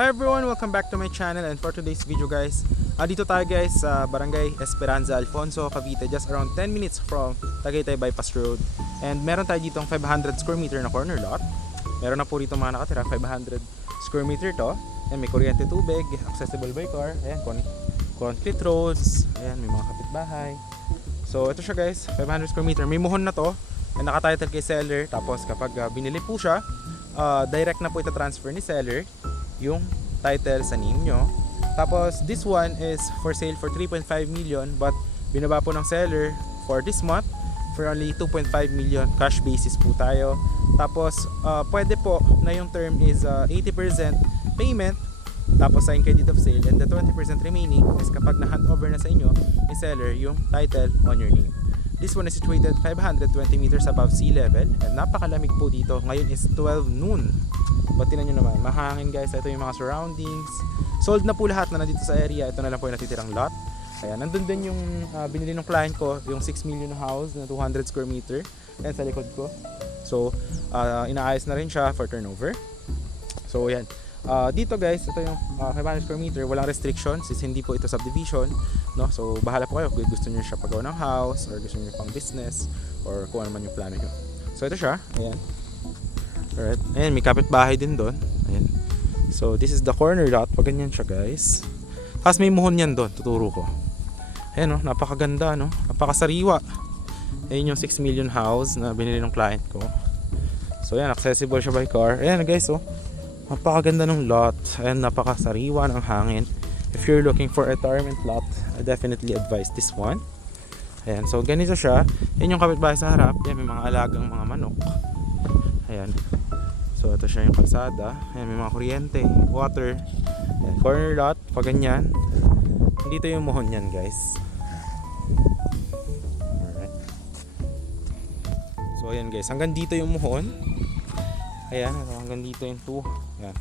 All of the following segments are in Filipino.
Hi everyone! Welcome back to my channel, and for today's video guys, dito tayo guys sa Barangay Esperanza, Alfonso, Cavite, just around 10 minutes from Tagaytay Bypass Road. And meron tayo ditong 500 square meter na corner lot. Meron na po rito mga nakatira, 500 square meter to. Ayan, may kuryente, tubig, accessible by car. Ayan, concrete roads. Ayan, may mga kapitbahay. So ito siya guys, 500 square meter. May muhon na to, and nakatitle kay seller. Tapos kapag binili po siya, direct na po ita-transfer ni seller yung title sa name nyo. Tapos this one is for sale for 3.5 million, but binaba po ng seller for this month for only 2.5 million. Cash basis po tayo. Tapos pwede po na yung term is 80% payment, tapos sign credit of sale, and the 20% remaining is kapag na-hand over na sa inyo ni seller yung title on your name. This one is situated 520 meters above sea level, and napakalamig po dito. Ngayon is 12 noon. But tinan nyo naman, mahangin guys. Ito yung mga surroundings. Sold na po lahat na nandito sa area. Ito na lang po yung natitirang lot. Ayan, nandun din yung binili ng client ko, yung 6 million house na 200 square meter. Ayan sa likod ko. So, inaayos na rin siya for turnover. So, ayan. Dito guys, ito yung 500 square meter, walang restrictions, is hindi po ito subdivision, no? So bahala po kayo kung gusto niyo siya pagawa ng house, or gusto niyo pang business, or kung ano man yung plano niyo. So ito siya, ayan. Alright, ayan, may kapitbahay din doon. Ayan. So this is the corner lot, pag ganyan siya guys. Tapos may muhon yan doon, tuturo ko. Ayan, no? Napakaganda, no? Napakasariwa. Ayan yung 6 million house na binili ng client ko. So ayan, accessible siya by car. Ayan guys, oh, napakaganda ng lot, and napakasariwa ng hangin. If you're looking for a retirement lot, I definitely advise this one. Ayan, so ganito siya. Yan yung kapitbahay sa harap. Yan, may mga alagang mga manok. Ayan. So ito siya yung kalsada. Ayan, may mga kuryente, water. Ayan, corner lot, pag ganyan. Dito yung muhon yan guys. Alright. So ayan guys, hanggang dito yung muhon. Ayan, hanggang dito yung 2. Ayan.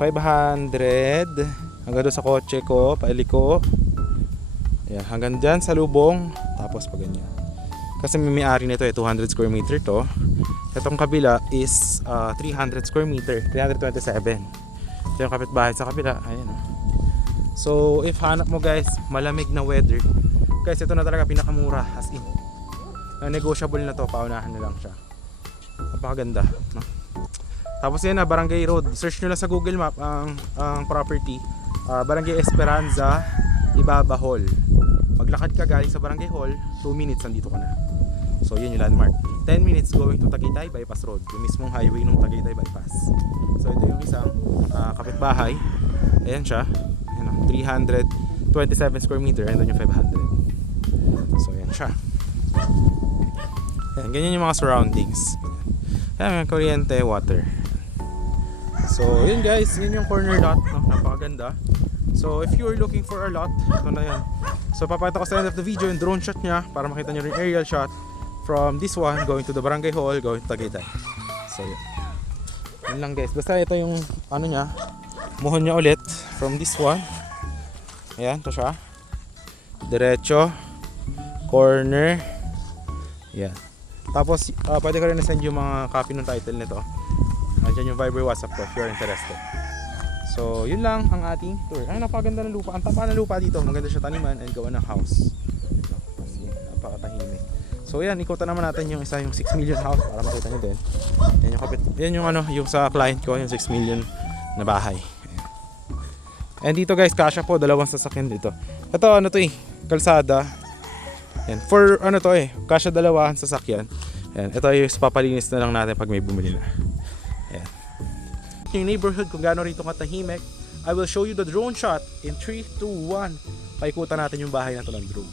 500 hanggang doon sa kotse ko, pailiko. Ayan, hanggang dyan sa lubong. Tapos pag ganyan. Kasi may-ari nito 200 square meter to. Itong kabila is 300 square meter, 327. Ito yung kapitbahay sa kabila. Ayan. So if hanap mo guys malamig na weather, guys, ito na talaga pinakamura, as in. Negotiable na to, paunahan na lang siya. Napakaganda, no? Tapos yan na, Barangay Road. Search nyo lang sa Google Map ang property. Barangay Esperanza, Ibaba Hall. Maglakad ka galing sa Barangay Hall, 2 minutes nandito ka na. So yun yung landmark. 10 minutes going to Tagaytay Bypass Road, yung mismong highway ng Tagaytay Bypass. So ito yung isang kapitbahay. Ayan siya. Ayan, 327 square meter, and then yung 500. So ayan siya. Ayan, ganyan yung mga surroundings. Ayan, may kuryente, water. So yun guys, yun yung corner lot, no? Napakaganda. So if you're looking for a lot, ito na yan. So papakita ko sa end of the video yung drone shot nya para makita nyo rin aerial shot from this one going to the Barangay Hall, going to Tagaytay. So yun lang guys. Basta ito yung ano nya, muhon nya ulit from this one. Ayan, ito siya. Diretso, corner. Ayan. Tapos pwede ka rin na-send yung mga copy ng title nito. Andiyan yung Viber, WhatsApp ko if you're interested. So yun lang ang ating tour. Ay, napakaganda ng lupa. Ang tapa ng lupa dito, maganda siya taniman and gawa ng house. Kasi napakatahimik. So yan, ikutan naman natin yung isa, yung 6 million house para makita nyo din. Yan yung kapit, yan yung ano, yung sa client ko, yung 6 million na bahay. And dito guys, kasya po, dalawang sasakyan dito. Ito ano to kalsada. Yan, for ano to kasya dalawang sasakyan. Yan, ito yung papalinis na lang natin pag may bumili na. Yan. Yung neighborhood kung gaano rito katahimik, I will show you the drone shot in 3, 2, 1. Paikutan natin yung bahay na to ng drone.